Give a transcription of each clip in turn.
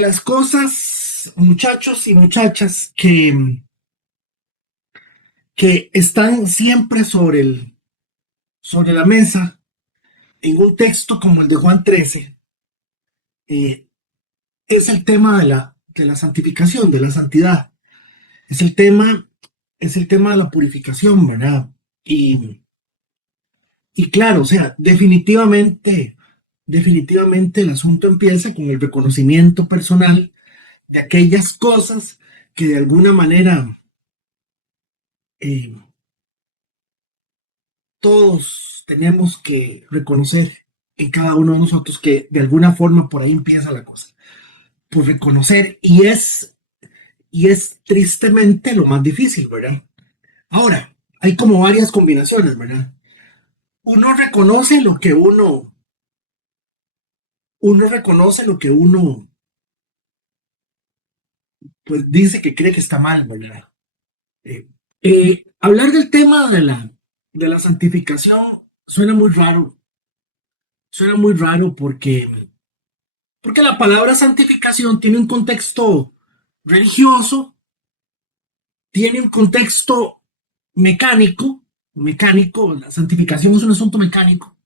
de las cosas, muchachos y muchachas, que están siempre sobre la mesa en un texto como el de Juan 13, eh, es el tema de la santificación, de la santidad. Es el tema, es el tema de la purificación, ¿verdad? Y, y claro, o sea, definitivamente el asunto empieza con el reconocimiento personal de aquellas cosas que de alguna manera eh, todos tenemos que reconocer en cada uno de nosotros, que de alguna forma por ahí empieza la cosa, por reconocer, y es tristemente lo más difícil, ¿verdad? Ahora, hay como varias combinaciones, ¿verdad? Uno reconoce lo que uno reconoce lo que uno, pues dice que cree que está mal, ¿verdad? Eh, Hablar del tema de la santificación suena muy raro porque la palabra santificación tiene un contexto religioso, tiene un contexto mecánico, la santificación es un asunto mecánico,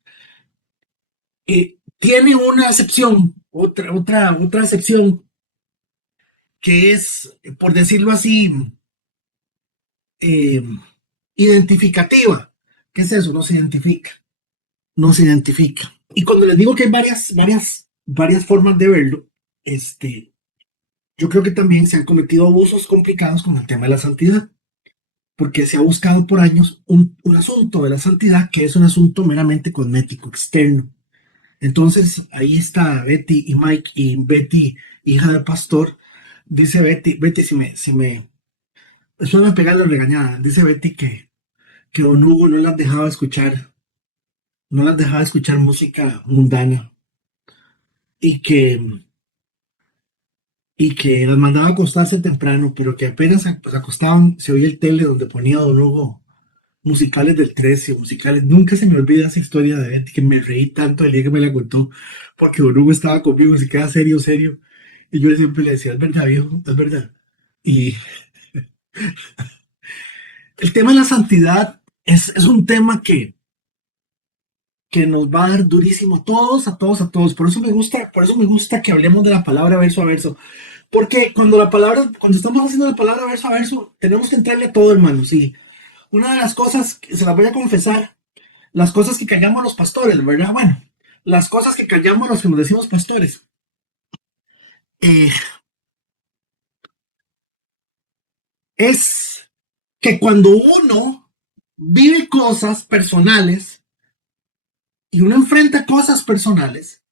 tiene una acepción, otra acepción, que es, por decirlo así, eh, identificativa. ¿Qué es eso? No se identifica. Y cuando les digo que hay varias formas de verlo, yo creo que también se han cometido abusos complicados con el tema de la santidad, porque se ha buscado por años un asunto de la santidad que es un asunto meramente cosmético, externo. Entonces, ahí está Betty y Mike, y Betty, hija del pastor. Dice Betty, suena pegar la regañada. Dice Betty que Don Hugo no las dejaba escuchar música mundana, y que las mandaba a acostarse temprano, pero que apenas se acostaban, se oía el tele donde ponía Don Hugo musicales del 13, musicales. Nunca se me olvida esa historia de Betty, que me reí tanto el día que me la contó, porque Don Hugo estaba conmigo y se queda serio, serio. Y yo siempre le decía, es verdad, viejo, es verdad. Y el tema de la santidad es un tema que nos va a dar durísimo a todos. Por eso me gusta que hablemos de la palabra verso a verso. Porque cuando estamos haciendo la palabra verso a verso, tenemos que entrarle a todo, hermanos. Y una de las cosas, se las voy a confesar, las cosas que callamos los pastores, ¿verdad? Bueno, las cosas que callamos los que nos decimos pastores, eh, es que cuando uno vive cosas personales y uno enfrenta cosas personales,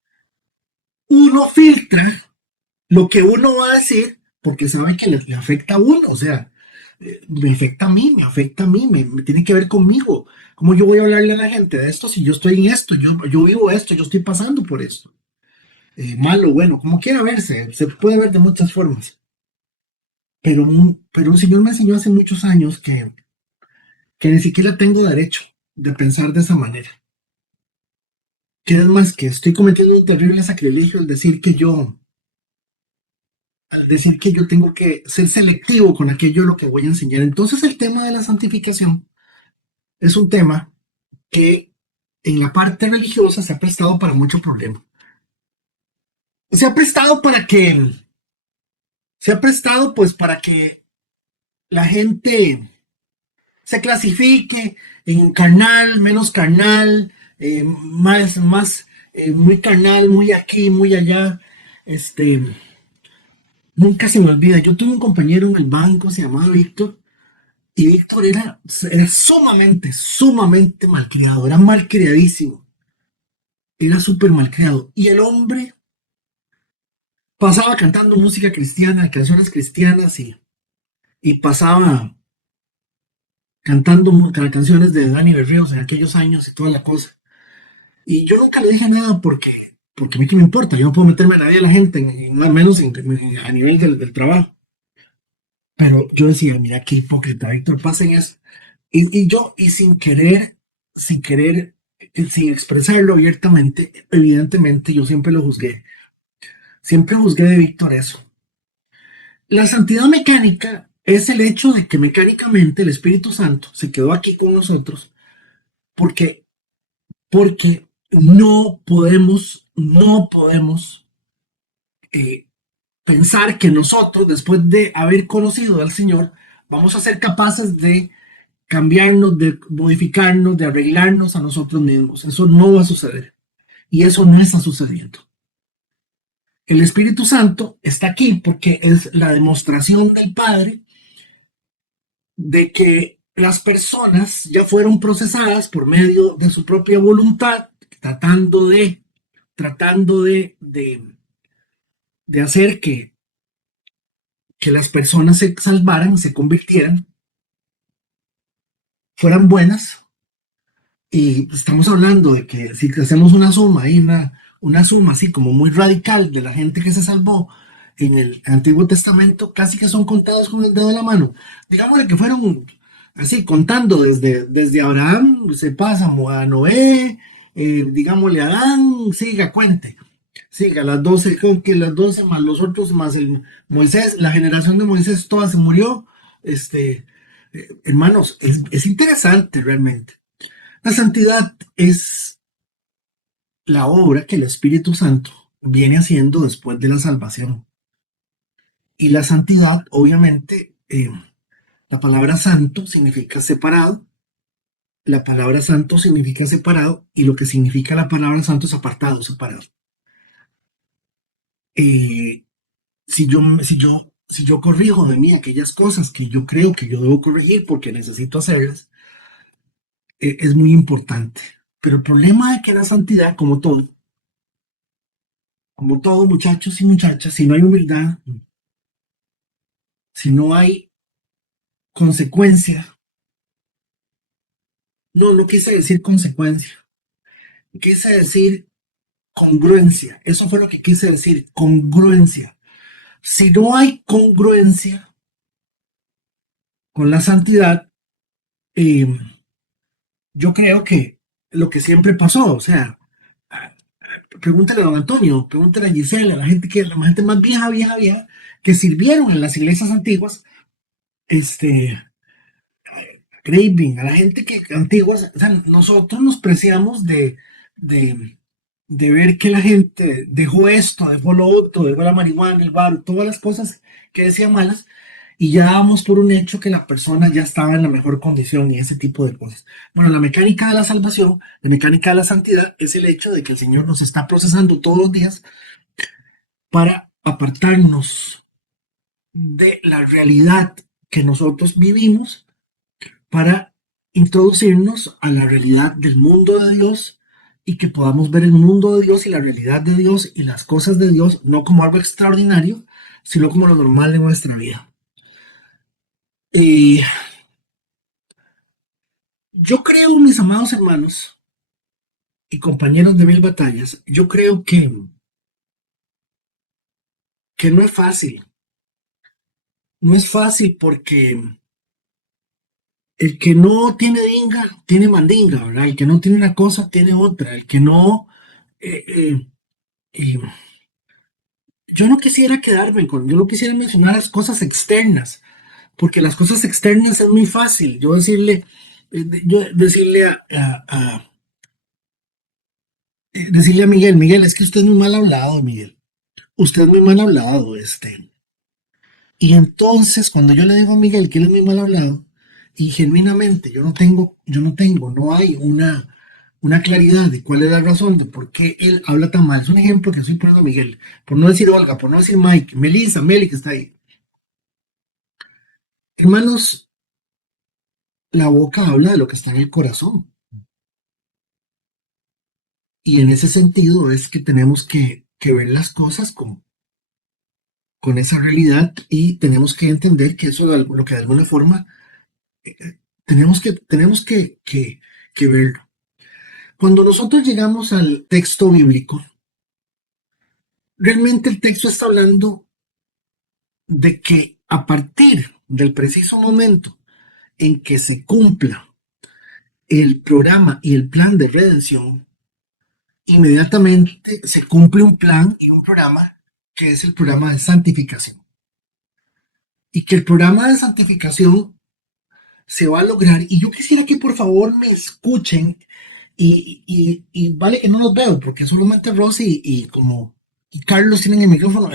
uno filtra lo que uno va a decir porque sabe que le afecta a uno. O sea, me afecta a mí, me tiene que ver conmigo. ¿Cómo yo voy a hablarle a la gente de esto si yo estoy en esto? Yo vivo esto, yo estoy pasando por esto. Malo, bueno, como quiera verse, se puede ver de muchas formas. Pero un señor me enseñó hace muchos años que ni siquiera tengo derecho de pensar de esa manera. Que es más, que estoy cometiendo un terrible sacrilegio al decir que yo tengo que ser selectivo con aquello lo que voy a enseñar. Entonces el tema de la santificación es un tema que en la parte religiosa se ha prestado para mucho problema. Se ha prestado para que, se ha prestado pues para que la gente se clasifique en carnal, menos carnal, más, muy carnal, muy aquí, muy allá. Este, Nunca se me olvida, yo tuve un compañero en el banco, se llamaba Víctor, y Víctor era sumamente malcriado, era malcriadísimo, era súper malcriado. Y el hombre pasaba cantando música cristiana, canciones cristianas, y pasaba cantando canciones de Dani Berríos en aquellos años y toda la cosa. Y yo nunca le dije nada porque a mí qué me importa, yo no puedo meterme a la vida de la gente, al menos a nivel del trabajo. Pero yo decía, mira qué hipócrita, Víctor, pasen eso. Y sin querer, sin expresarlo abiertamente, evidentemente yo siempre lo juzgué. Siempre juzgué de Víctor eso. La santidad mecánica es el hecho de que mecánicamente el Espíritu Santo se quedó aquí con nosotros porque, porque no podemos eh, pensar que nosotros, después de haber conocido al Señor, vamos a ser capaces de cambiarnos, de modificarnos, de arreglarnos a nosotros mismos. Eso no va a suceder. Y eso no está sucediendo. El Espíritu Santo está aquí porque es la demostración del Padre de que las personas ya fueron procesadas por medio de su propia voluntad, tratando de hacer que las personas se salvaran, se convirtieran, fueran buenas. Y estamos hablando de que si hacemos una suma, hay una suma así como muy radical de la gente que se salvó en el Antiguo Testamento, casi que son contados con el dedo de la mano. Digámosle que fueron así, contando desde Abraham, se pasa a Noé, digámosle a Adán, siga, cuente. Siga, las 12, creo que las 12 más los otros, más el Moisés, la generación de Moisés toda se murió. Este, hermanos, es interesante realmente. La santidad es la obra que el Espíritu Santo viene haciendo después de la salvación. Y la santidad, obviamente, la palabra santo significa separado. La palabra santo significa separado y lo que significa la palabra santo es apartado, separado. Eh, si yo corrijo de mí aquellas cosas que yo creo que yo debo corregir porque necesito hacerlas, es muy importante. Pero el problema es que la santidad, como todo muchachos y muchachas, si no hay humildad, si no hay consecuencia, no quise decir consecuencia, quise decir congruencia, eso fue lo que quise decir, congruencia. Si no hay congruencia con la santidad, eh, yo creo que lo que siempre pasó, o sea, pregúntale a don Antonio, pregúntale a Gisela, la gente más vieja, que sirvieron en las iglesias antiguas, este, Graving, a la gente que antiguas, o sea, nosotros nos preciamos de, de ver que la gente dejó esto, dejó lo otro, dejó la marihuana, el bar, todas las cosas que decían malas, y ya damos por un hecho que la persona ya estaba en la mejor condición y ese tipo de cosas. Bueno, la mecánica de la salvación, la mecánica de la santidad, es el hecho de que el Señor nos está procesando todos los días para apartarnos de la realidad que nosotros vivimos para introducirnos a la realidad del mundo de Dios y que podamos ver el mundo de Dios y la realidad de Dios y las cosas de Dios no como algo extraordinario, sino como lo normal de nuestra vida. Y yo creo, mis amados hermanos y compañeros de mil batallas, yo creo que no es fácil. No es fácil porque el que no tiene dinga, tiene mandinga, ¿verdad? El que no tiene una cosa, tiene otra. El que no... eh, eh, eh, yo no quisiera quedarme con, yo no quisiera mencionar las cosas externas, porque las cosas externas es muy fácil. Yo decirle a Miguel, Miguel, es que usted es muy mal hablado, Miguel. Usted es muy mal hablado, este. Y entonces, cuando yo le digo a Miguel que él es muy mal hablado, y genuinamente no hay una claridad de cuál es la razón de por qué él habla tan mal. Es un ejemplo que estoy poniendo a Miguel, por no decir Olga, por no decir Mike, Melissa, Meli, que está ahí. Hermanos, la boca habla de lo que está en el corazón. Y en ese sentido es que tenemos que ver las cosas con esa realidad y tenemos que entender que eso es lo que de alguna forma tenemos que verlo. Cuando nosotros llegamos al texto bíblico, realmente el texto está hablando de que a partir del preciso momento en que se cumpla el programa y el plan de redención, inmediatamente se cumple un plan y un programa que es el programa de santificación. Y que el programa de santificación se va a lograr. Y yo quisiera que por favor me escuchen. Y vale que no los veo, porque solamente Rosy y como y Carlos tienen el micrófono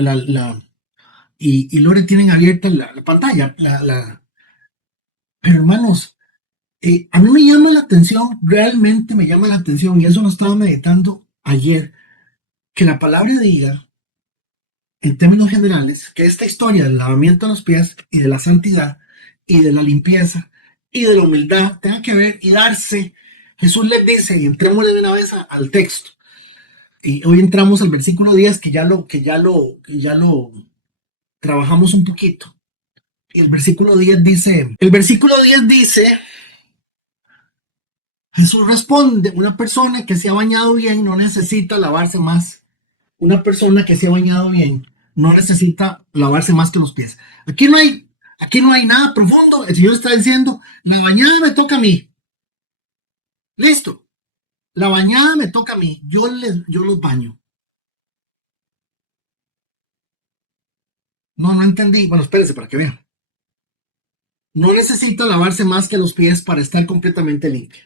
y Lore tienen abierta la pantalla. Pero hermanos, a mí me llama la atención, realmente me llama la atención, y eso lo estaba meditando ayer, que la palabra diga, en términos generales, que esta historia del lavamiento de los pies y de la santidad y de la limpieza y de la humildad tenga que ver y darse. Jesús les dice, y entrémosle de una vez al texto, y hoy entramos al versículo 10 que ya lo trabajamos un poquito. Y el versículo 10 dice, Jesús responde, una persona que se ha bañado bien no necesita lavarse más. Una persona que se ha bañado bien no necesita lavarse más que los pies. Aquí no hay nada profundo. El Señor está diciendo, la bañada me toca a mí. Listo. La bañada me toca a mí. Yo los baño. No entendí. Bueno, espérese para que vean. No necesita lavarse más que los pies para estar completamente limpio.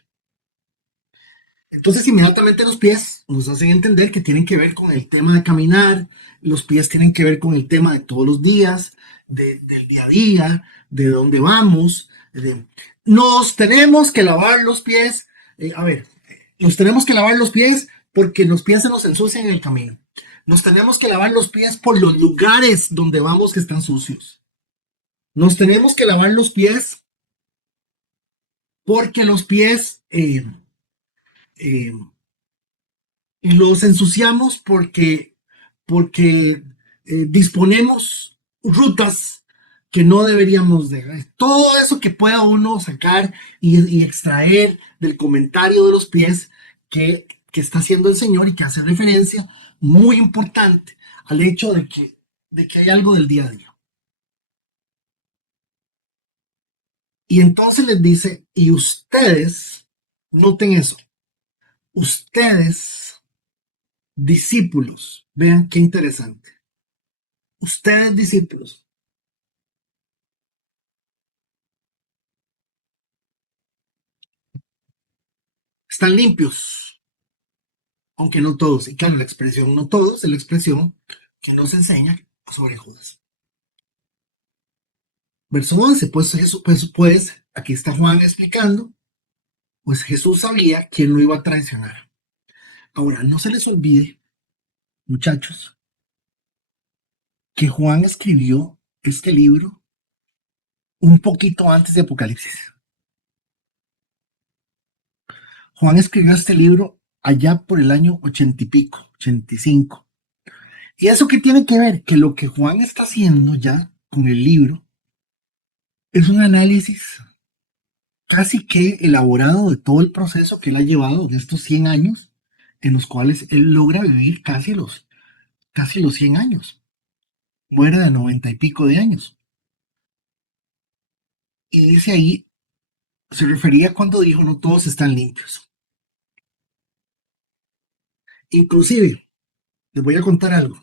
Entonces, inmediatamente los pies nos hacen entender que tienen que ver con el tema de caminar, los pies tienen que ver con el tema de todos los días, del día a día, de dónde vamos. Nos tenemos que lavar los pies. Nos tenemos que lavar los pies porque los pies se nos ensucian en el camino. Nos tenemos que lavar los pies por los lugares donde vamos que están sucios. Nos tenemos que lavar los pies porque los pies eh, los ensuciamos porque disponemos rutas que no deberíamos dejar. Todo eso que pueda uno sacar y extraer del comentario de los pies que está haciendo el Señor y que hace referencia muy importante al hecho de que hay algo del día a día. Y entonces les dice, y ustedes, noten eso, ustedes discípulos, vean qué interesante. Ustedes discípulos están limpios, aunque no todos. Y claro, la expresión no todos es la expresión que nos enseña sobre Judas. Verso 11, pues aquí está Juan explicando, pues Jesús sabía quién lo iba a traicionar. Ahora, no se les olvide, muchachos, que Juan escribió este libro un poquito antes de Apocalipsis. Juan escribió este libro allá por el año 80 y pico, 85. ¿Y eso qué tiene que ver? Que lo que Juan está haciendo ya con el libro es un análisis casi que elaborado de todo el proceso que él ha llevado de estos 100 años, en los cuales él logra vivir casi los 100 años. Muere de 90 y pico de años. Y dice ahí, se refería cuando dijo, no todos están limpios. Inclusive, les voy a contar algo.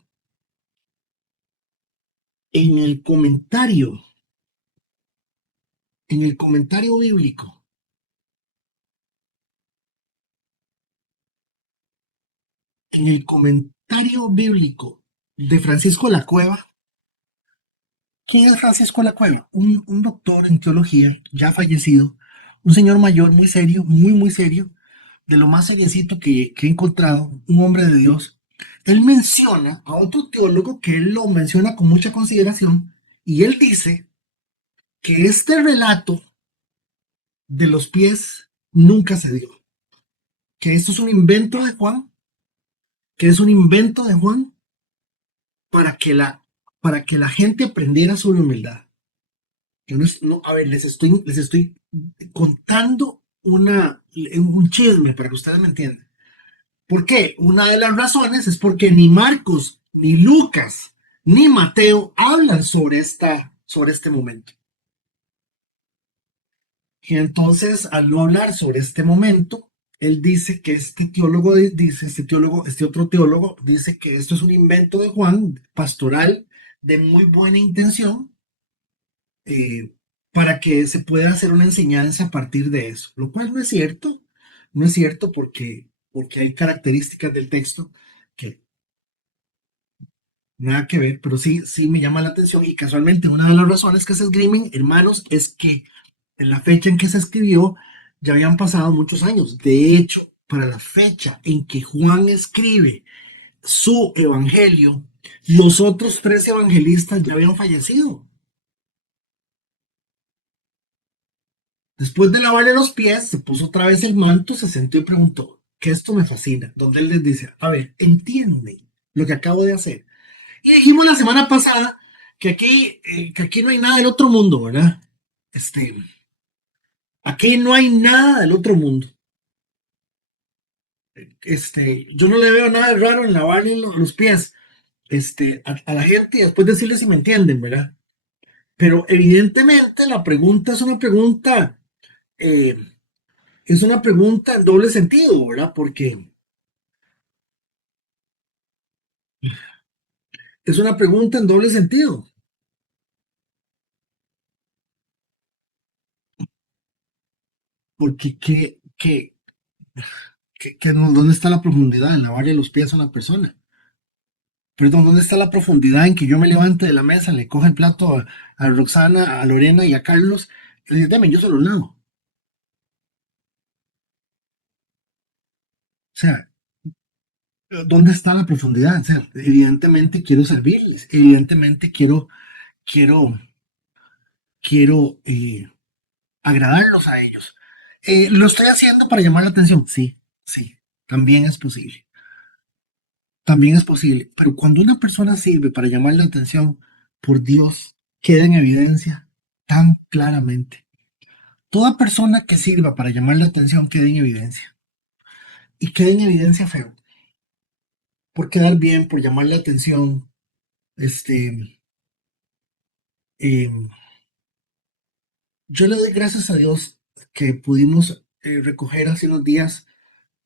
En el comentario, en el comentario bíblico, en el comentario bíblico de Francisco La Cueva. ¿Quién es Francisco La Cueva? Un doctor en teología, ya fallecido, un señor mayor, muy serio, muy, muy serio, de lo más seriecito que he encontrado, un hombre de Dios. Él menciona a otro teólogo que él lo menciona con mucha consideración, y él dice que este relato de los pies nunca se dio, que esto es un invento de Juan, que es un invento de Juan para que la gente aprendiera sobre humildad. Yo a ver, les estoy contando un chisme para que ustedes me entiendan. ¿Por qué? Una de las razones es porque ni Marcos, ni Lucas, ni Mateo hablan sobre este momento. Y entonces, al no hablar sobre este momento, él dice que este otro teólogo dice que esto es un invento de Juan, pastoral, de muy buena intención, eh, para que se pueda hacer una enseñanza a partir de eso, lo cual no es cierto, no es cierto porque hay características del texto que nada que ver, pero sí, sí me llama la atención y casualmente una de las razones que se esgrimen, hermanos, es que en la fecha en que se escribió ya habían pasado muchos años. De hecho, para la fecha en que Juan escribe su evangelio, los otros tres evangelistas ya habían fallecido. Después de lavarle los pies, se puso otra vez el manto, se sentó y preguntó, que esto me fascina, donde él les dice, a ver, entienden lo que acabo de hacer. Y dijimos la semana pasada que aquí no hay nada del otro mundo, ¿verdad? Este, aquí no hay nada del otro mundo. Yo no le veo nada de raro en lavarle los pies a la gente y después decirle si me entienden, ¿verdad? Pero evidentemente la pregunta eh, es una pregunta en doble sentido, ¿verdad? Porque es una pregunta en doble sentido. Porque ¿dónde está la profundidad en lavarle los pies a una persona? Perdón, ¿dónde está la profundidad en que yo me levante de la mesa, le coja el plato a Roxana, a Lorena y a Carlos y le diga, dame, yo se lo lavo? O sea, ¿dónde está la profundidad? O sea, evidentemente quiero servirles, evidentemente quiero, quiero agradarlos a ellos. ¿Lo estoy haciendo para llamar la atención? Sí, sí, también es posible. También es posible. Pero cuando una persona sirve para llamar la atención, por Dios, queda en evidencia tan claramente. Toda persona que sirva para llamar la atención queda en evidencia. Y queda en evidencia feo. Por quedar bien, por llamar la atención. Este, eh, yo le doy gracias a Dios que pudimos recoger hace unos días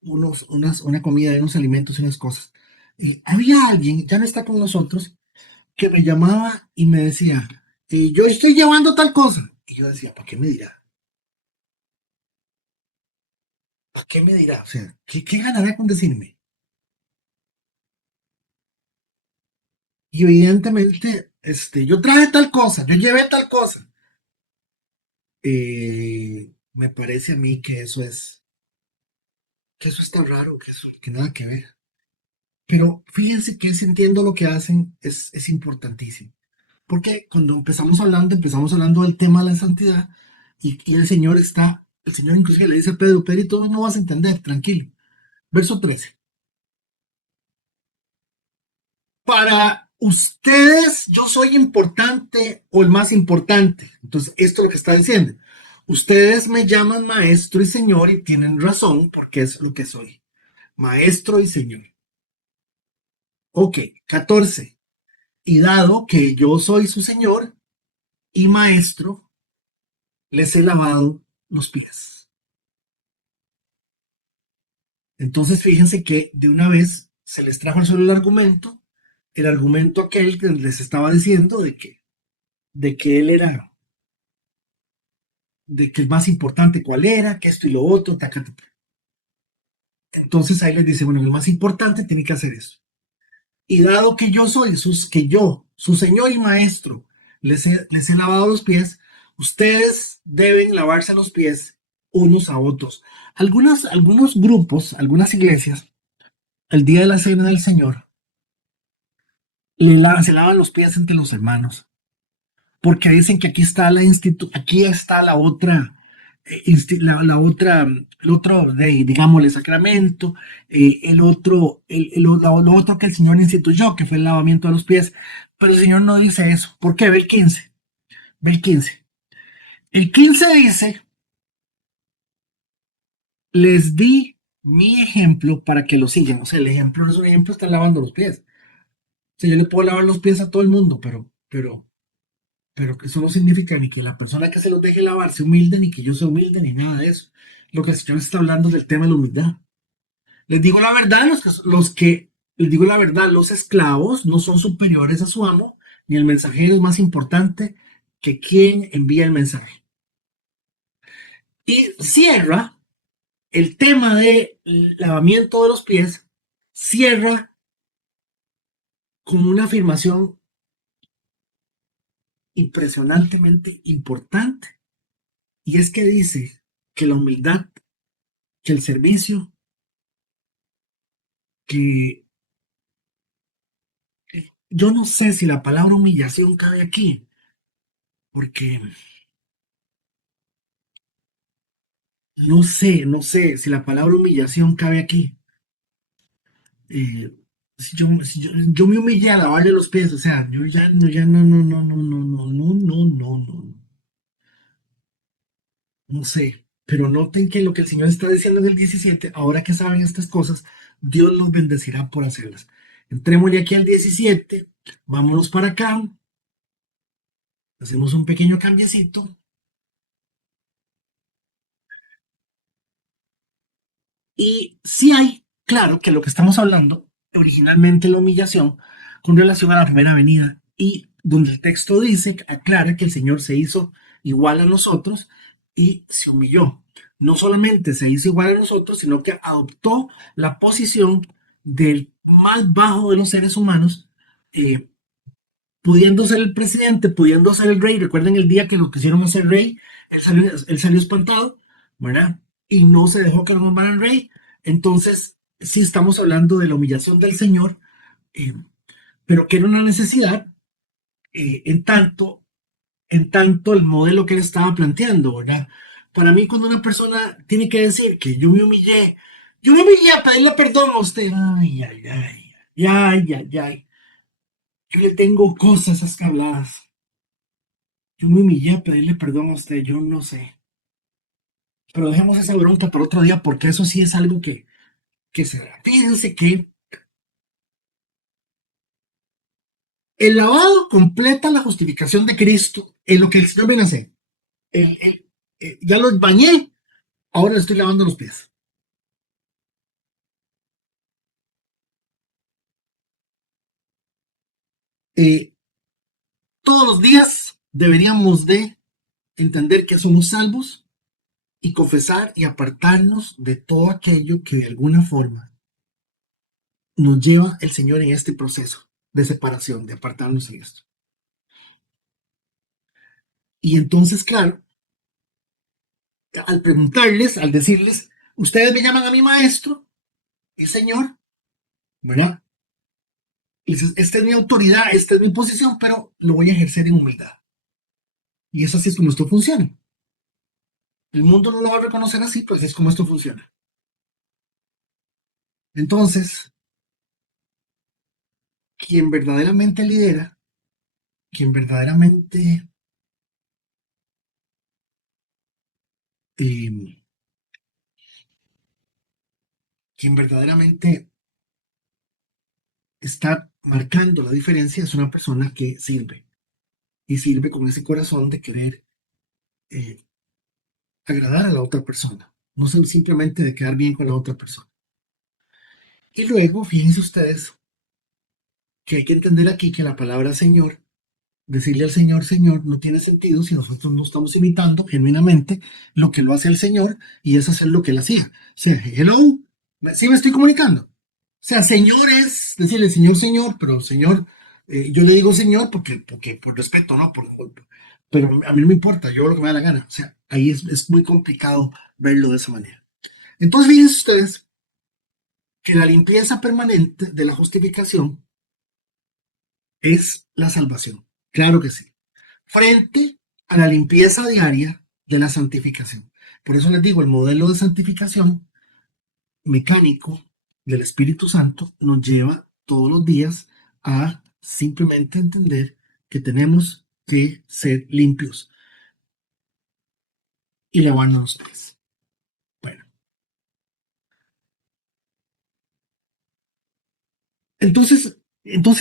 una comida, unos alimentos y unas cosas. Y había alguien, ya no está con nosotros, que me llamaba y me decía, yo estoy llevando tal cosa. Y yo decía, ¿para qué me dirá? ¿Para qué me dirá? O sea, ¿qué ganará con decirme? Y evidentemente, yo traje tal cosa, yo llevé tal cosa. Me parece a mí que eso está raro, que nada que ver. Pero fíjense que sintiendo lo que hacen es importantísimo. Porque cuando empezamos hablando del tema de la santidad y el Señor inclusive le dice a Pedro, Pedrito, no vas a entender, tranquilo. Verso 13. Para ustedes yo soy importante o el más importante. Entonces, esto es lo que está diciendo. Ustedes me llaman maestro y señor y tienen razón porque es lo que soy. Maestro y señor. Ok, 14. Y dado que yo soy su señor y maestro, les he lavado los pies. Entonces, fíjense que de una vez se les trajo solo el argumento aquel que les estaba diciendo de que él era de que el más importante cuál era, que esto y lo otro, taca, taca. Entonces ahí les dice, bueno, el más importante tiene que hacer eso. Y dado que su señor y maestro, les he lavado los pies, ustedes deben lavarse los pies unos a otros. Algunos grupos, algunas iglesias, el día de la cena del Señor, se lavan los pies entre los hermanos. Porque dicen que aquí está la otra, la otra, el otro, digámosle, sacramento, lo otro que el Señor instituyó, que fue el lavamiento de los pies. Pero el Señor no dice eso. ¿Por qué? Ve el 15. Ve el 15. El 15 dice, les di mi ejemplo para que lo sigan. O sea, el ejemplo no es un ejemplo, están lavando los pies. O sea, yo le puedo lavar los pies a todo el mundo, pero que eso no significa ni que la persona que se los deje lavar sea humilde, ni que yo sea humilde, ni nada de eso. lo que el Señor está hablando es del tema de la humildad. Les digo la verdad, les digo la verdad, los esclavos no son superiores a su amo, ni el mensajero es más importante que quien envía el mensaje. Y cierra el tema de lavamiento de los pies, cierra con una afirmación impresionantemente importante. Y es que dice que la humildad, que el servicio, que yo no sé si la palabra humillación cabe aquí, porque no sé si la palabra humillación cabe aquí. Si yo me humillé a lavarle los pies, o sea, yo ya no sé. Pero noten que lo que el Señor está diciendo en el 17, ahora que saben estas cosas, Dios los bendecirá por hacerlas. Entrémosle aquí al 17, vámonos para acá, hacemos un pequeño cambiecito. Y sí hay, claro, que lo que estamos hablando, originalmente la humillación, con relación a la primera venida, y donde el texto dice, aclara que el Señor se hizo igual a nosotros y se humilló. No solamente se hizo igual a nosotros, sino que adoptó la posición del más bajo de los seres humanos, eh, pudiendo ser el presidente, pudiendo ser el rey. Recuerden el día que lo quisieron hacer rey, él salió espantado, ¿verdad? Y no se dejó que lo nombraran rey. Entonces, sí estamos hablando de la humillación del Señor, eh, pero que era una necesidad, en tanto el modelo que él estaba planteando, ¿verdad? Para mí, cuando una persona tiene que decir que yo me humillé a pedirle perdón a usted, ay, ay, ay, ay, ay, ay, yo le tengo cosas escabladas. Yo me humillé a pedirle perdón a usted, yo no sé. Pero dejemos esa bronca por otro día, porque eso sí es algo que se da. Fíjense que el lavado completa la justificación de Cristo en lo que el Señor viene a hacer. Ya los bañé, ahora le estoy lavando los pies. Eh, todos los días deberíamos de entender que somos salvos y confesar y apartarnos de todo aquello que de alguna forma nos lleva el Señor en este proceso de separación, de apartarnos en esto. Y entonces, claro, al preguntarles, al decirles, ustedes me llaman a mi maestro y señor, ¿verdad? Y dices, esta es mi autoridad, esta es mi posición, pero lo voy a ejercer en humildad. Y es así es como esto funciona. El mundo no lo va a reconocer así, pues es como esto funciona. Entonces, quien verdaderamente lidera, quien verdaderamente, eh, quien verdaderamente está marcando la diferencia es una persona que sirve y sirve con ese corazón de querer eh, agradar a la otra persona, no simplemente de quedar bien con la otra persona. Y luego, fíjense ustedes que hay que entender aquí que la palabra Señor, decirle al Señor Señor, no tiene sentido si nosotros no estamos imitando genuinamente lo que lo hace el Señor y es hacer lo que él hacía. O sea, hello, ¿sí me estoy comunicando? O sea, Señor es decirle Señor, Señor, pero Señor, yo le digo Señor porque por respeto, ¿no? Pero a mí no me importa, yo lo que me da la gana. O sea, ahí es muy complicado verlo de esa manera. Entonces, fíjense ustedes que la limpieza permanente de la justificación es la salvación. Claro que sí. Frente a la limpieza diaria de la santificación. Por eso les digo, el modelo de santificación mecánico del Espíritu Santo nos lleva todos los días a simplemente entender que tenemos que ser limpios y lavarnos los pies. Bueno, entonces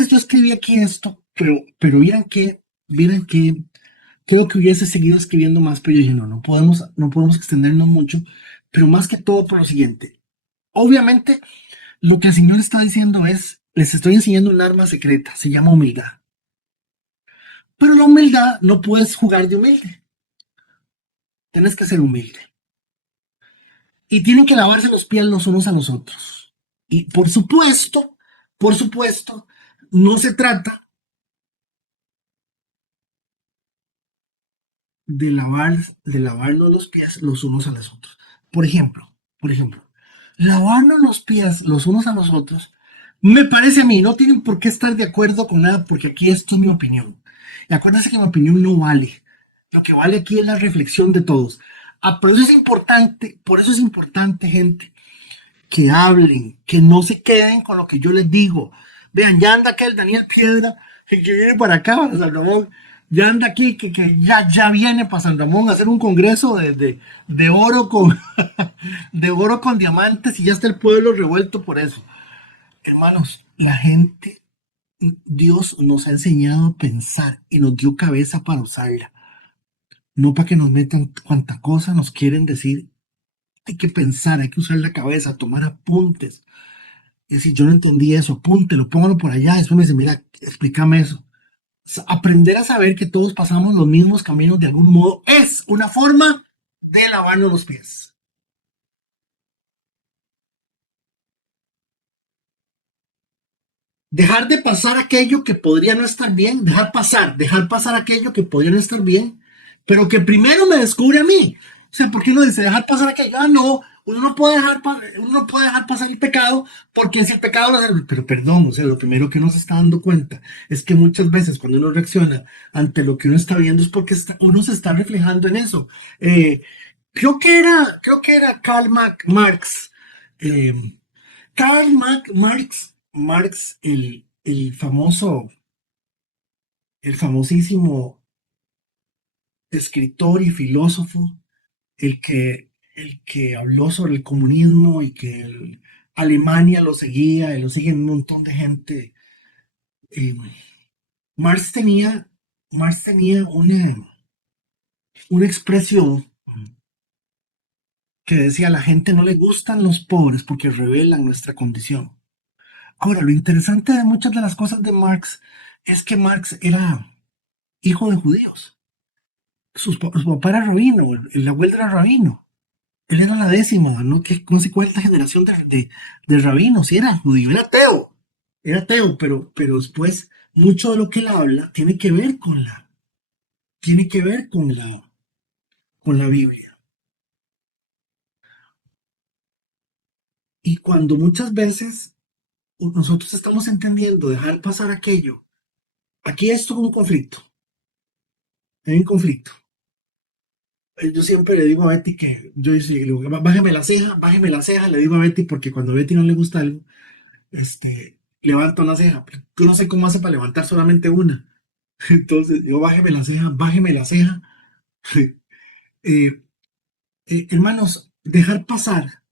yo escribí aquí esto, pero vieran que creo que hubiese seguido escribiendo más, pero yo dije, no podemos extendernos mucho pero más que todo por lo siguiente. Obviamente, lo que el Señor está diciendo es, les estoy enseñando un arma secreta, se llama humildad. Pero la humildad no puedes jugar de humilde, tienes que ser humilde. Y tienen que lavarse los pies los unos a los otros. Y por supuesto, no se trata de lavarnos los pies los unos a los otros. Por ejemplo, lavarnos los pies los unos a los otros, me parece a mí, no tienen por qué estar de acuerdo con nada, porque aquí esto es mi opinión. Y acuérdense que mi opinión no vale. Lo que vale aquí es la reflexión de todos. Ah, por eso es importante, gente, que hablen, que no se queden con lo que yo les digo. Vean, ya anda acá el Daniel Piedra, que viene para acá, para San Ramón. Ya anda aquí, que ya viene para San Ramón a hacer un congreso de oro con de oro con diamantes y ya está el pueblo revuelto por eso. Hermanos, la gente, Dios nos ha enseñado a pensar y nos dio cabeza para usarla. No para que nos metan cuanta cosa nos quieren decir. Hay que pensar, hay que usar la cabeza, tomar apuntes. Es decir, yo no entendí eso, apúntelo, póngalo por allá. Después me dice, mira, explícame eso. Aprender a saber que todos pasamos los mismos caminos de algún modo es una forma de lavarnos los pies. Dejar de pasar aquello que podría no estar bien, dejar pasar aquello que podría no estar bien, pero que primero me descubre a mí. O sea, ¿por qué uno dice dejar pasar aquello? Ah, no, uno no puede dejar pasar el pecado porque si el pecado lo hace, pero perdón, o sea, lo primero que uno se está dando cuenta es que muchas veces cuando uno reacciona ante lo que uno está viendo es porque uno se está reflejando en eso. Eh, creo que era Marx, eh, Marx, el famosísimo escritor y filósofo, el que habló sobre el comunismo y que Alemania lo seguía y lo siguen un montón de gente. eh, Marx tenía, Marx tenía una expresión que decía, a la gente no le gustan los pobres porque revelan nuestra condición. Ahora, lo interesante de muchas de las cosas de Marx es que Marx era hijo de judíos. Su papá era rabino, el abuelo era rabino. Él era la décima, ¿no? Que no sé cuánta generación de rabinos, y era judío, era ateo, pero después mucho de lo que él habla tiene que ver con la Biblia. Y cuando muchas veces nosotros estamos entendiendo dejar pasar aquello, aquí esto es un conflicto, hay un conflicto. Yo siempre le digo a Betty que, yo le digo, bájeme la ceja, le digo a Betty, porque cuando a Betty no le gusta algo, levanta una ceja. Pero yo no sé cómo hace para levantar solamente una. Entonces, yo bájeme la ceja, bájeme la ceja. Eh, hermanos, dejar pasar,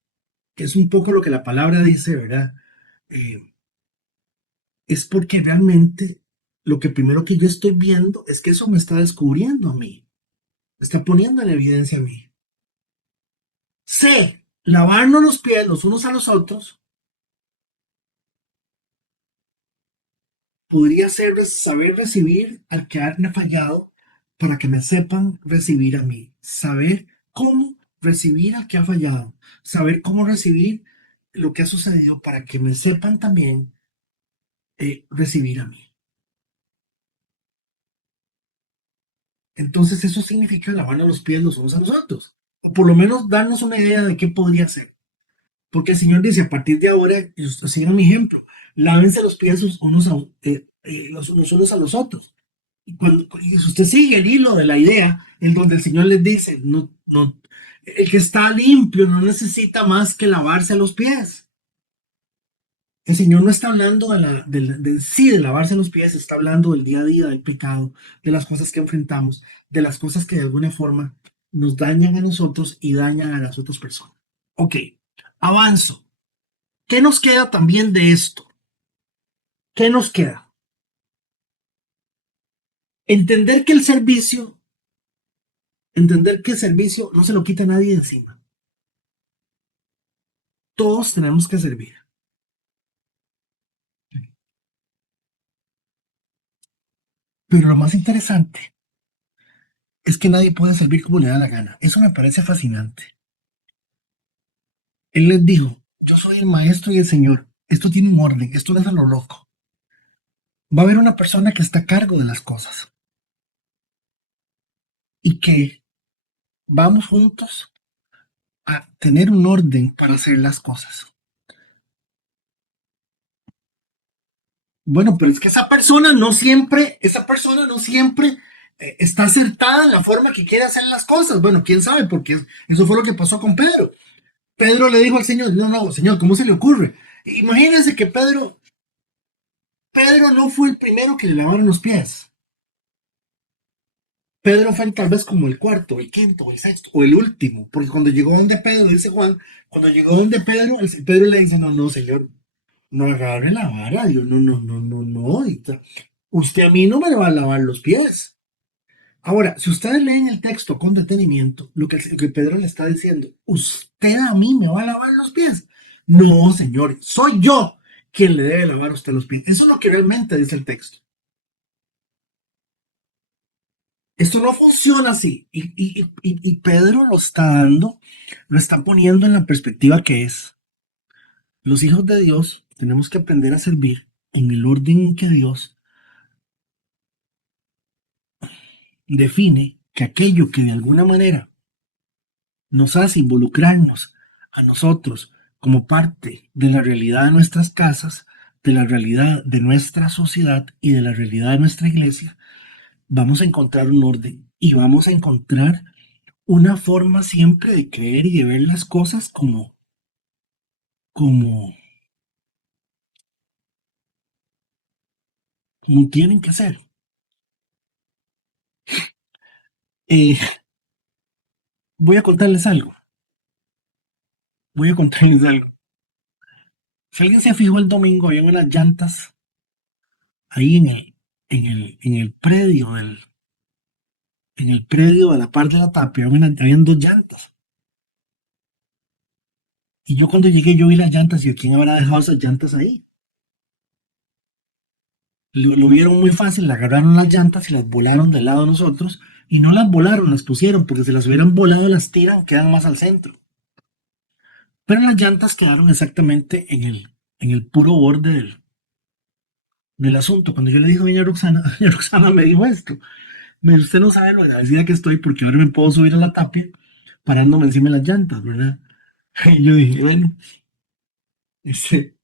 que es un poco lo que la palabra dice, ¿verdad? Eh, es porque realmente lo que primero que yo estoy viendo es que eso me está descubriendo a mí, me está poniendo en evidencia a mí. C, lavarnos los pies los unos a los otros podría ser saber recibir al que ha fallado para que me sepan recibir a mí. Saber cómo recibir al que ha fallado. Saber cómo recibir lo que ha sucedido para que me sepan también recibir a mí. Entonces eso significa lavarnos los pies los unos a los otros. O por lo menos darnos una idea de qué podría ser. Porque el Señor dice, a partir de ahora, y sigan mi ejemplo, lávense los pies los unos a los otros. Y cuando si usted sigue el hilo de la idea, en donde el Señor les dice, no, no, el que está limpio no necesita más que lavarse los pies. El Señor no está hablando sí de lavarse los pies, está hablando del día a día, del pecado, de las cosas que enfrentamos, de las cosas que de alguna forma nos dañan a nosotros y dañan a las otras personas. Ok, avanzo. ¿Qué nos queda también de esto? ¿Qué nos queda? Entender que entender que el servicio no se lo quita a nadie de encima. Todos tenemos que servir. Pero lo más interesante es que nadie puede servir como le da la gana. Eso me parece fascinante. Él les dijo, yo soy el maestro y el señor. Esto tiene un orden, esto no es a lo loco. Va a haber una persona que está a cargo de las cosas y que vamos juntos a tener un orden para hacer las cosas. Bueno, pero es que esa persona no siempre está acertada en la forma que quiere hacer las cosas. Bueno, quién sabe, porque eso fue lo que pasó con Pedro. Pedro le dijo al Señor, no, no, Señor, ¿cómo se le ocurre? Imagínense que Pedro no fue el primero que le lavaron los pies. Pedro fue tal vez como el cuarto, el quinto, el sexto o el último, porque cuando llegó donde Pedro, dice Juan, cuando llegó donde Pedro, Pedro le dice, no, no, Señor, no agarre la vara, Dios, no, no, no, no, no, usted a mí no me va a lavar los pies. Ahora, si ustedes leen el texto con detenimiento, lo que Pedro le está diciendo, usted a mí me va a lavar los pies. No, señor, soy yo quien le debe lavar a usted los pies. Eso es lo que realmente dice el texto. Esto no funciona así. Y Pedro lo está dando, lo está poniendo en la perspectiva que es. Los hijos de Dios tenemos que aprender a servir en el orden en que Dios define que aquello que de alguna manera nos hace involucrarnos a nosotros como parte de la realidad de nuestras casas, de la realidad de nuestra sociedad y de la realidad de nuestra iglesia, vamos a encontrar un orden y vamos a encontrar una forma siempre de creer y de ver las cosas como, como tienen que ser. Eh, voy a contarles algo, voy a contarles algo. Si alguien se fijó el domingo, había unas llantas ahí en el predio a la par de la tapia, habían dos llantas. Y yo cuando llegué, yo vi las llantas y ¿quién habrá dejado esas llantas ahí? Lo vieron muy fácil, le agarraron las llantas y las volaron del lado de nosotros. Y no las volaron, las pusieron, porque si las hubieran volado, las tiran, quedan más al centro. Pero las llantas quedaron exactamente en el puro borde del asunto. Cuando yo le dije a doña Roxana me dijo esto. Me dijo, usted no sabe lo agradecida que estoy porque ahora me puedo subir a la tapia parándome encima de las llantas, ¿verdad? Y yo dije, bueno, este,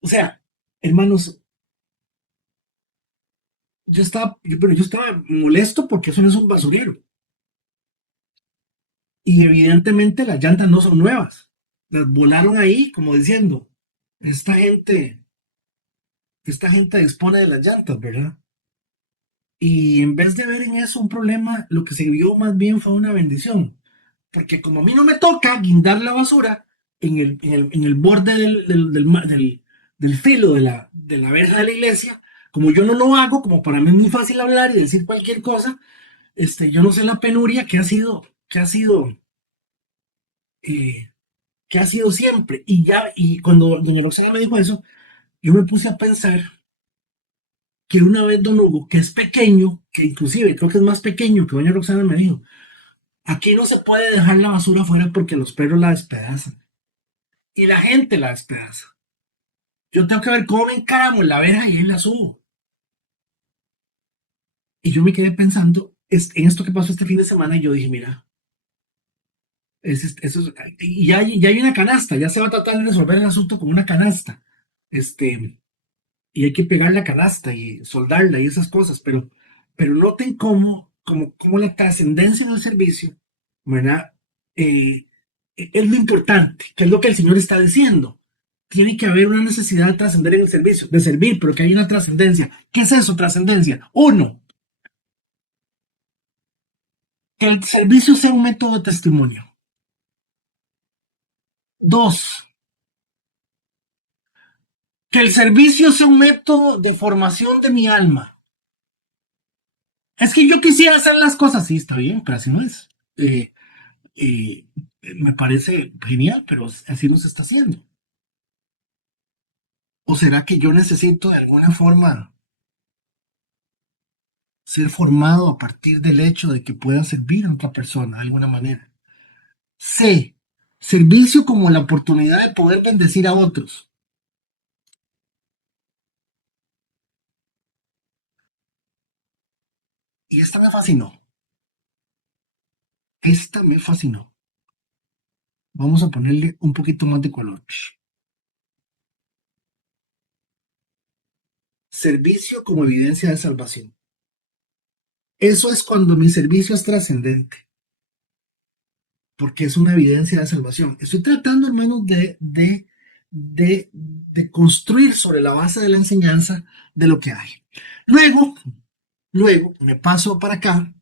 o sea, hermanos, pero yo estaba molesto porque eso no es un basurero. Y evidentemente las llantas no son nuevas. Las volaron ahí como diciendo, esta gente, esta gente dispone de las llantas, ¿verdad? Y en vez de ver en eso un problema, lo que se vio más bien fue una bendición. Porque como a mí no me toca guindar la basura en el borde del filo de la verja de la iglesia, como yo no lo hago, como para mí es muy fácil hablar y decir cualquier cosa, yo no sé la penuria eh, que ha sido siempre. Y cuando doña Roxana me dijo eso, yo me puse a pensar que una vez don Hugo, que es pequeño, que inclusive creo que es más pequeño que doña Roxana, me dijo, aquí no se puede dejar la basura afuera porque los perros la despedazan y la gente la despedaza. Yo tengo que ver cómo me encaramo en la verja y ahí la sumo. Y yo me quedé pensando en esto que pasó este fin de semana y yo dije, mira, y ya hay una canasta, ya se va a tratar de resolver el asunto con una canasta. Y hay que pegar la canasta y soldarla y esas cosas, pero noten cómo la trascendencia del servicio, ¿verdad? Eh, es lo importante, que es lo que el Señor está diciendo. Tiene que haber una necesidad de trascender en el servicio, de servir, pero que hay una trascendencia. ¿Qué es eso, trascendencia? Uno, que el servicio sea un método de testimonio. Dos, que el servicio sea un método de formación de mi alma. Es que yo quisiera hacer las cosas, sí, está bien, pero así no es. Eh, Me parece genial, pero así no se está haciendo. ¿O será que yo necesito de alguna forma ser formado a partir del hecho de que pueda servir a otra persona de alguna manera? C. Servicio como la oportunidad de poder bendecir a otros. Y esta me fascinó. Esta me fascinó. Vamos a ponerle un poquito más de color. Servicio como evidencia de salvación. Eso es cuando mi servicio es trascendente, porque es una evidencia de salvación. Estoy tratando, hermanos, de construir sobre la base de la enseñanza de lo que hay. Luego, luego me paso para acá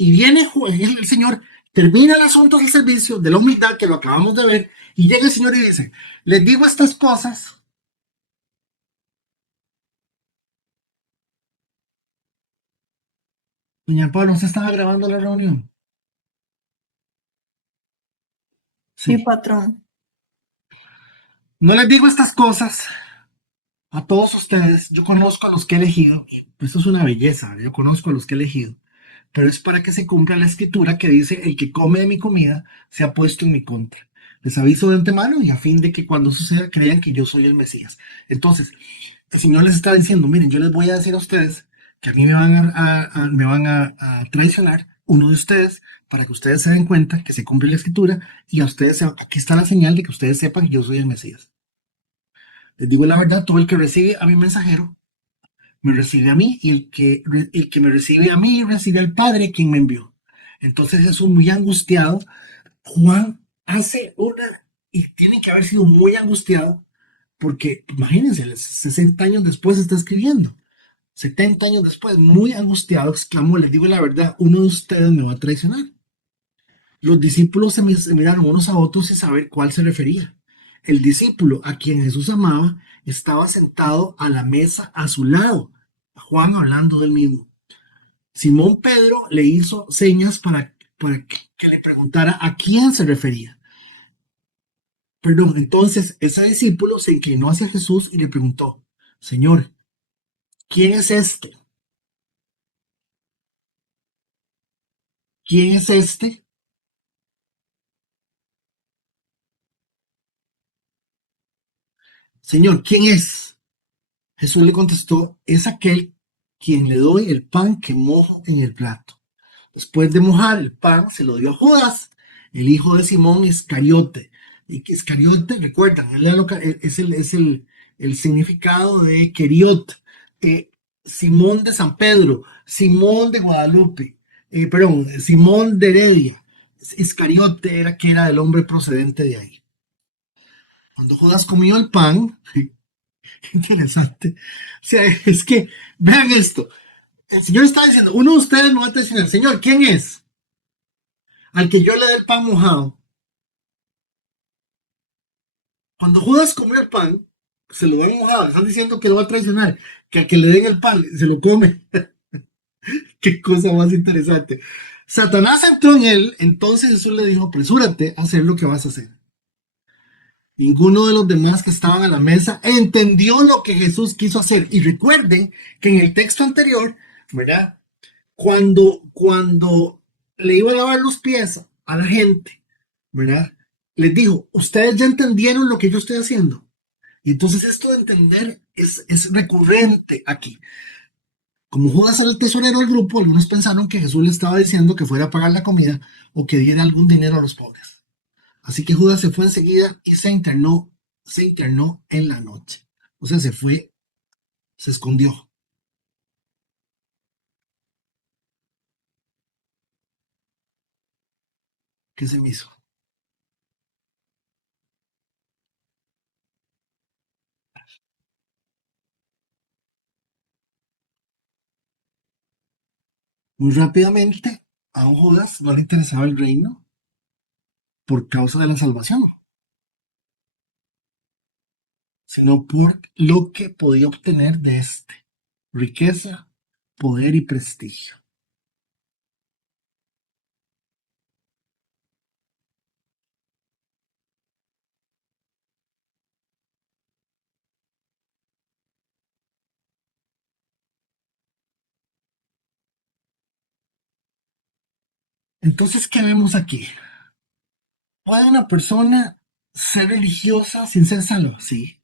y viene el Señor, termina el asunto del servicio, de la humildad que lo acabamos de ver, y llega el Señor y dice, les digo estas cosas. Doña Pablo, ¿usted estaba grabando la reunión? Sí, Sí. patrón. No les digo estas cosas a todos ustedes. Yo conozco a los que he elegido. Y esto es una belleza. Yo conozco a los que he elegido. Pero es para que se cumpla la escritura que dice, el que come de mi comida se ha puesto en mi contra. Les aviso de antemano y a fin de que cuando suceda crean que yo soy el Mesías. Entonces, el Señor les está diciendo, miren, yo les voy a decir a ustedes que a mí me van a traicionar uno de ustedes para que ustedes se den cuenta que se cumple la escritura y a ustedes, aquí está la señal de que ustedes sepan que yo soy el Mesías. Les digo la verdad, todo el que recibe a mi mensajero me recibe a mí y el que me recibe a mí recibe al Padre quien me envió. Entonces Jesús muy angustiado, Juan hace una, y tiene que haber sido muy angustiado, porque imagínense, 60 años después está escribiendo, 70 años después, muy angustiado, exclamó, les digo la verdad, uno de ustedes me va a traicionar. Los discípulos se miraron unos a otros sin saber cuál se refería. El discípulo a quien Jesús amaba estaba sentado a la mesa a su lado, Juan hablando del mismo. Simón Pedro le hizo señas para que le preguntara a quién se refería. Perdón, entonces ese discípulo se inclinó hacia Jesús y le preguntó, Señor, ¿quién es este? ¿Quién es este? Señor, ¿quién es? Jesús le contestó, es aquel quien le doy el pan que mojo en el plato. Después de mojar el pan, se lo dio a Judas, el hijo de Simón Iscariote. Y que Iscariote, recuerdan, el significado de Queriot, Simón de San Pedro, Simón de Guadalupe, perdón, Simón de Heredia. Iscariote era que era el hombre procedente de ahí. Cuando Judas comió el pan, interesante. O sea, es que, vean esto. El Señor está diciendo, uno de ustedes no va a decir, el Señor, ¿quién es? Al que yo le dé el pan mojado. Cuando Judas comió el pan, se lo ven mojado, le están diciendo que lo va a traicionar, que al que le den el pan, se lo come. Qué cosa más interesante. Satanás entró en él, entonces Jesús le dijo, apresúrate a hacer lo que vas a hacer. Ninguno de los demás que estaban a la mesa entendió lo que Jesús quiso hacer. Y recuerden que en el texto anterior, ¿verdad? Cuando le iba a lavar los pies a la gente, ¿verdad? Les dijo, ustedes ya entendieron lo que yo estoy haciendo. Y entonces esto de entender es recurrente aquí. Como Judas era el tesorero del grupo, algunos pensaron que Jesús le estaba diciendo que fuera a pagar la comida o que diera algún dinero a los pobres. Así que Judas se fue enseguida y se internó en la noche. O sea, se fue, se escondió. ¿Qué se me hizo? Muy rápidamente, a un Judas no le interesaba el reino por causa de la salvación, sino por lo que podía obtener de este. riqueza, poder y prestigio. Entonces, ¿qué vemos aquí? ¿Puede una persona ser religiosa sin ser salva? Sí.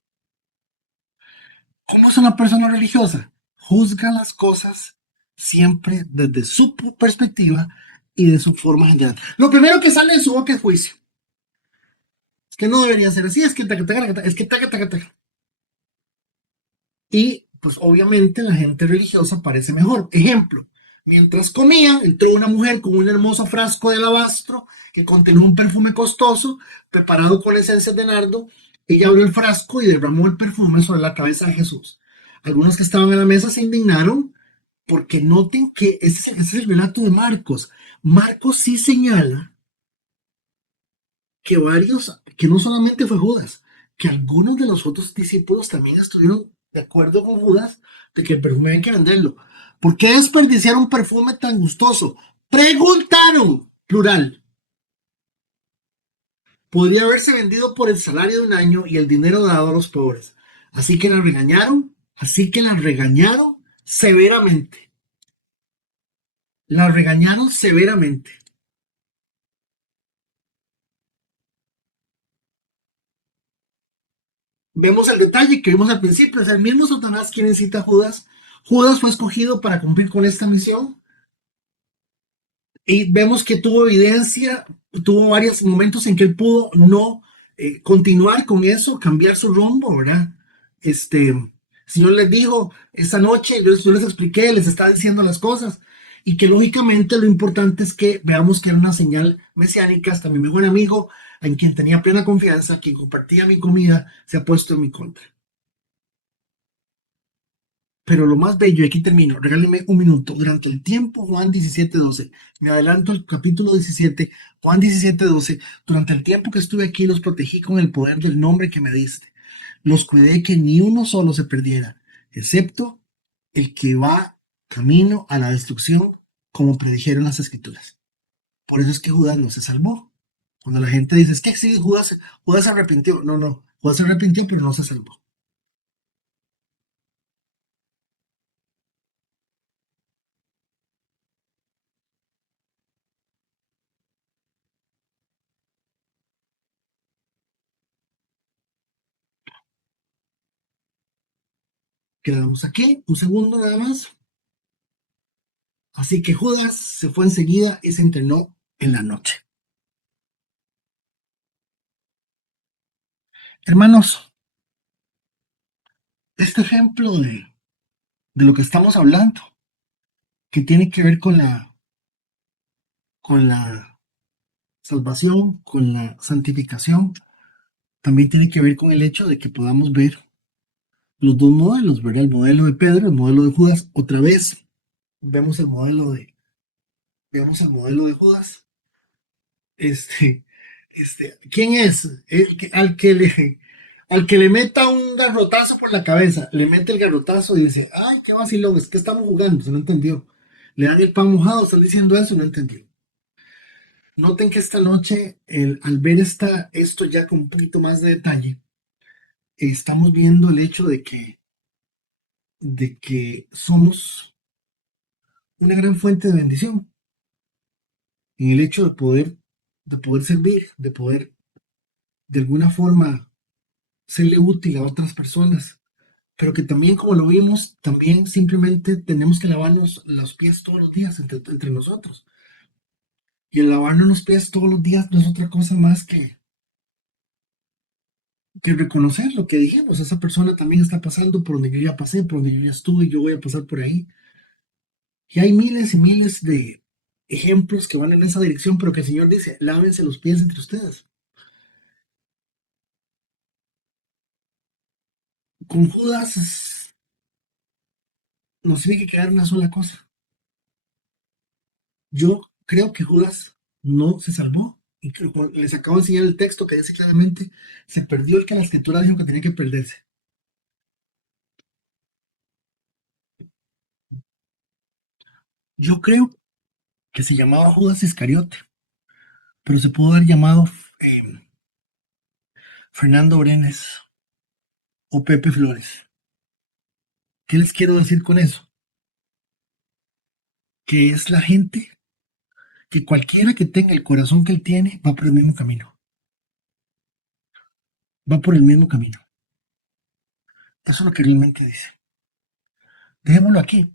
¿Cómo es una persona religiosa? Juzga las cosas siempre desde su perspectiva y de su forma general. Lo primero que sale de su boca es juicio. Es que no debería ser así, es que taca, taca, taca, es que taca, taca, taca. Y pues obviamente la gente religiosa parece mejor. Ejemplo, mientras comía, entró una mujer con un hermoso frasco de alabastro que contenía un perfume costoso preparado con esencias de nardo. Ella abrió el frasco y derramó el perfume sobre la cabeza de Jesús. Algunos que estaban a la mesa se indignaron porque noten que ese es el relato de Marcos. Marcos sí señala que varios, que no solamente fue Judas, que algunos de los otros discípulos también estuvieron de acuerdo con Judas de que el perfume hay que venderlo. ¿Por qué desperdiciar un perfume tan gustoso? Preguntaron, plural. Podría haberse vendido por el salario de un año y el dinero dado a los pobres. Así que la regañaron severamente. La regañaron severamente. Vemos el detalle que vimos al principio, es el mismo Satanás quien incita a Judas. Judas fue escogido para cumplir con esta misión y vemos que tuvo evidencia, tuvo varios momentos en que él pudo no continuar con eso, cambiar su rumbo, ¿verdad? El Señor les dijo, esta noche yo les expliqué, les estaba diciendo las cosas y que lógicamente lo importante es que veamos que era una señal mesiánica, hasta mi mejor amigo, en quien tenía plena confianza, quien compartía mi comida, se ha puesto en mi contra. Pero lo más bello, y aquí termino, regáleme un minuto. Durante el tiempo, Juan 17:12, me adelanto al capítulo 17, Juan 17:12, durante el tiempo que estuve aquí los protegí con el poder del nombre que me diste. Los cuidé que ni uno solo se perdiera, excepto el que va camino a la destrucción, como predijeron las escrituras. Por eso es que Judas no se salvó. Cuando la gente dice, es que sí, Judas se arrepintió. No, no, Judas se arrepintió, pero no se salvó. Quedamos aquí, un segundo nada más. Así que Judas se fue enseguida y se entrenó en la noche. Hermanos, este ejemplo de lo que estamos hablando, que tiene que ver con la salvación, con la santificación, también tiene que ver con el hecho de que podamos ver los dos modelos, ¿verdad? El modelo de Pedro, el modelo de Judas. Otra vez vemos vemos el modelo de Judas. Este, ¿Quién es? Al que le meta un garrotazo por la cabeza, le mete el garrotazo y dice, ay, qué vacilón, es que estamos jugando, se no entendió. Le dan el pan mojado, están diciendo eso, no entendió. Noten que esta noche, al ver esto ya con un poquito más de detalle, estamos viendo el hecho de que somos una gran fuente de bendición en el hecho de poder servir, de poder de alguna forma serle útil a otras personas, pero que también, como lo vimos, también simplemente tenemos que lavarnos los pies todos los días entre nosotros. Y el lavarnos los pies todos los días no es otra cosa más que reconocer lo que dijimos. Esa persona también está pasando por donde yo ya pasé, por donde yo ya estuve, y yo voy a pasar por ahí. Y hay miles y miles de ejemplos que van en esa dirección, pero que el Señor dice, lávense los pies entre ustedes. Con Judas nos tiene que quedar una sola cosa. Yo creo que Judas no se salvó. Y les acabo de enseñar el texto que dice claramente, se perdió el que la escritura dijo que tenía que perderse. Yo creo que se llamaba Judas Iscariote, pero se pudo haber llamado Fernando Brenes o Pepe Flores. ¿Qué les quiero decir con eso? Que es la gente que cualquiera que tenga el corazón que él tiene va por el mismo camino. Va por el mismo camino. Eso es lo que realmente dice. Dejémoslo aquí.